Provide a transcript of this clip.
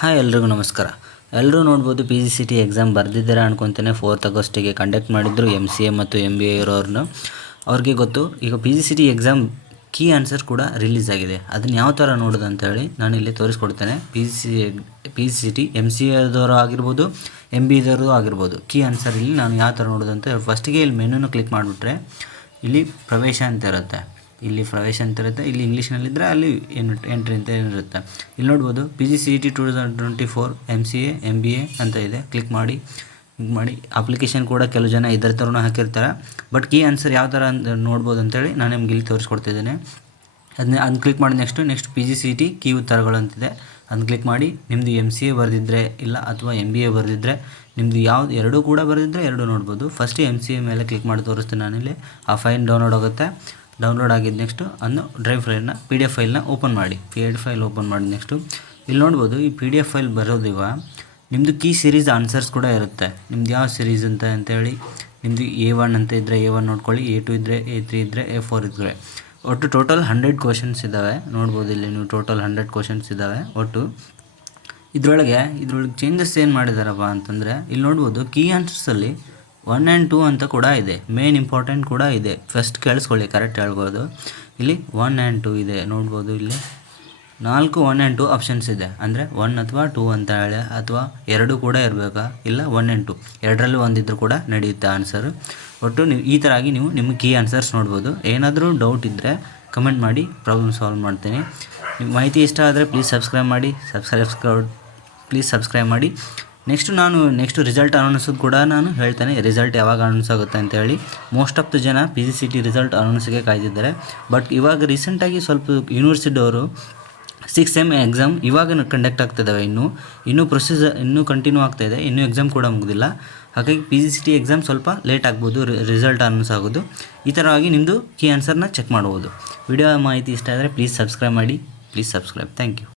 Hi ಎಲ್ರಿಗೂ ನಮಸ್ಕಾರ. ಎಲ್ಲರೂ ನೋಡ್ಬೋದು PGCET ಎಕ್ಸಾಮ್ ಬರೆದಿದ್ದೀರಾ ಅನ್ಕೊತೇನೆ. 4th ಆಗಸ್ಟಿಗೆ ಕಂಡಕ್ಟ್ ಮಾಡಿದ್ರು MCA ಮತ್ತು MBA ಇರೋರನ್ನು. ಅವ್ರಿಗೆ ಗೊತ್ತು. ಈಗ PGCET ಎಕ್ಸಾಮ್ ಕೀ ಆನ್ಸರ್ ಕೂಡ ರಿಲೀಸ್ ಆಗಿದೆ. ಅದನ್ನು ಯಾವ ಥರ ನೋಡೋದು ಅಂತೇಳಿ ನಾನು ಇಲ್ಲಿ ತೋರಿಸ್ಕೊಡ್ತೇನೆ. PGCET MCAದವರು ಆಗಿರ್ಬೋದು, MBAದವರು ಆಗಿರ್ಬೋದು. ಕೀ ಆನ್ಸರ್ ಇಲ್ಲಿ ನಾನು ಯಾವ ಥರ ನೋಡೋದು ಅಂತ ಫಸ್ಟಿಗೆ ಇಲ್ಲಿ ಮೆನುನ ಕ್ಲಿಕ್ ಮಾಡಿಬಿಟ್ರೆ ಇಲ್ಲಿ ಪ್ರವೇಶ ಅಂತ ಇರುತ್ತೆ. ಇಲ್ಲಿ ಪ್ರವೇಶ ಅಂತ ಇರುತ್ತೆ. ಇಲ್ಲಿ ಇಂಗ್ಲೀಷ್ನಲ್ಲಿದ್ದರೆ ಅಲ್ಲಿ ಎಂಟ್ರಿ ಅಂತ ಏನಿರುತ್ತೆ. ಇಲ್ಲಿ ನೋಡ್ಬೋದು PGCET 2024 MCA MBA ಅಂತ ಇದೆ. ಕ್ಲಿಕ್ ಮಾಡಿ ಅಪ್ಲಿಕೇಶನ್ ಕೂಡ ಕೆಲವು ಜನ ಇದರ ಥರನೂ ಹಾಕಿರ್ತಾರೆ. ಬಟ್ ಕೀ ಆನ್ಸರ್ ಯಾವ ಥರ ಅಂತ ನೋಡ್ಬೋದು ಅಂತೇಳಿ ನಾನು ನಿಮ್ಗೆ ಇಲ್ಲಿ ತೋರಿಸ್ಕೊಡ್ತಿದ್ದೇನೆ. ಅದನ್ನ ಕ್ಲಿಕ್ ಮಾಡಿ ನೆಕ್ಸ್ಟ್ PGCET ಕೀ ಉತ್ತರಗಳು ಅಂತಿದೆ. ಅದನ್ನ ಕ್ಲಿಕ್ ಮಾಡಿ ನಿಮ್ಮದು MCA ಬರೆದಿದ್ದರೆ ಇಲ್ಲ ಅಥವಾ MBA ಬರೆದಿದ್ದರೆ ನಿಮ್ಮದು ಯಾವ್ದು ಎರಡೂ ಕೂಡ ಬರೆದಿದ್ದರೆ ಎರಡೂ ನೋಡ್ಬೋದು. ಫಸ್ಟ್ MCA ಮೇಲೆ ಕ್ಲಿಕ್ ಮಾಡಿ ತೋರಿಸ್ತೀನಿ ನಾನಿಲ್ಲಿ. ಆ ಫೈಲ್ ಡೌನ್ಲೋಡ್ ಆಗುತ್ತೆ. ಡೌನ್ಲೋಡ್ ಆಗಿದ್ದು ನೆಕ್ಸ್ಟು ಅದನ್ನು ಡ್ರೈವ್ ಫೈಲ್ನ PDF ಫೈಲ್ನ ಓಪನ್ ಮಾಡಿ. PDF ಫೈಲ್ ಓಪನ್ ಮಾಡಿ ನೆಕ್ಸ್ಟು ಇಲ್ಲಿ ನೋಡ್ಬೋದು ಈ PDF ಫೈಲ್ ಬರೋದಿವ ನಿಮ್ಮದು ಕೀ ಸೀರೀಸ್ ಆನ್ಸರ್ಸ್ ಕೂಡ ಇರುತ್ತೆ. ನಿಮ್ದು ಯಾವ ಸೀರೀಸ್ ಅಂತೇಳಿ ನಿಮ್ಮದು A1 ಅಂತ ಇದ್ದರೆ A1 ನೋಡ್ಕೊಳ್ಳಿ, A2 ಇದ್ದರೆ A3 ಇದ್ದರೆ A4 ಇದ್ದರೆ ಒಟ್ಟು ಟೋಟಲ್ 100 ಕ್ವಶನ್ಸ್ ಇದ್ದಾವೆ. ನೋಡ್ಬೋದು ಇಲ್ಲಿ ನೀವು ಟೋಟಲ್ 100 ಕ್ವಶನ್ಸ್ ಇದ್ದಾವೆ ಒಟ್ಟು. ಇದರೊಳಗೆ ಚೇಂಜಸ್ ಏನು ಮಾಡಿದಾರಪ್ಪ ಅಂತಂದರೆ ಇಲ್ಲಿ ನೋಡ್ಬೋದು ಕೀ ಆನ್ಸರ್ಸಲ್ಲಿ 1 and 2 ಅಂತ ಕೂಡ ಇದೆ. ಮೇನ್ ಇಂಪಾರ್ಟೆಂಟ್ ಕೂಡ ಇದೆ. ಫಸ್ಟ್ ಕೇಳಿಸ್ಕೊಳ್ಳಿ, ಕರೆಕ್ಟ್ ಹೇಳ್ಬೋದು. ಇಲ್ಲಿ 1 and 2 ಇದೆ ನೋಡ್ಬೋದು. ಇಲ್ಲಿ 4 1 and 2 ಆಪ್ಷನ್ಸ್ ಇದೆ. ಅಂದರೆ 1 ಅಥವಾ 2 ಅಂತ ಹೇಳಿ, ಅಥವಾ ಎರಡು ಕೂಡ ಇರಬೇಕಾ, ಇಲ್ಲ 1 and 2 ಎರಡರಲ್ಲಿ ಒಂದಿದ್ರೂ ಕೂಡ ನಡೆಯುತ್ತೆ ಆನ್ಸರು. ಒಟ್ಟು ನೀವು ಈ ಥರ ಆಗಿ ನೀವು ನಿಮ್ಮ ಕೀ ಆನ್ಸರ್ಸ್ ನೋಡ್ಬೋದು. ಏನಾದರೂ ಡೌಟ್ ಇದ್ದರೆ ಕಮೆಂಟ್ ಮಾಡಿ, ಪ್ರಾಬ್ಲಮ್ ಸಾಲ್ವ್ ಮಾಡ್ತೀನಿ. ನಿಮ್ಮ ಮಾಹಿತಿ ಇಷ್ಟ ಆದರೆ ಪ್ಲೀಸ್ ಸಬ್ಸ್ಕ್ರೈಬ್ ಮಾಡಿ. ನೆಕ್ಸ್ಟು ರಿಸಲ್ಟ್ ಅನೌನ್ಸೋದು ಕೂಡ ನಾನು ಹೇಳ್ತೇನೆ. ರಿಸಲ್ಟ್ ಯಾವಾಗ ಅನೌನ್ಸ್ ಆಗುತ್ತೆ ಅಂತೇಳಿ. ಮೋಸ್ಟ್ ಆಫ್ ದ ಜನ PGCET ರಿಸಲ್ಟ್ ಅನೌನ್ಸ್ಗೆ ಕಾಯ್ದಿದ್ದಾರೆ. ಬಟ್ ಇವಾಗ ರೀಸೆಂಟಾಗಿ ಸ್ವಲ್ಪ ಯೂನಿವರ್ಸಿಟಿಯವರು 6th ಸೆಮ್ ಎಕ್ಸಾಮ್ ಇವಾಗ ಕಂಡಕ್ಟ್ ಆಗ್ತಿದ್ದಾವೆ. ಇನ್ನೂ ಪ್ರೊಸೀಜರ್ ಇನ್ನೂ ಕಂಟಿನ್ಯೂ ಆಗ್ತಾಯಿದೆ. ಇನ್ನೂ ಎಕ್ಸಾಮ್ ಕೂಡ ಮುಗಿದಿಲ್ಲ. ಹಾಗಾಗಿ PGCET ಎಕ್ಸಾಮ್ ಸ್ವಲ್ಪ ಲೇಟ್ ಆಗ್ಬೋದು ರಿಸಲ್ಟ್ ಅನೌನ್ಸ್ ಆಗೋದು. ಈ ಥರವಾಗಿ ನಿಮ್ಮದು ಕೀ ಆನ್ಸರ್ನ ಚೆಕ್ ಮಾಡ್ಬೋದು. ವಿಡಿಯೋ ಮಾಹಿತಿ ಇಷ್ಟ ಆದರೆ ಪ್ಲೀಸ್ ಸಬ್ಸ್ಕ್ರೈಬ್ ಮಾಡಿ. Thank you.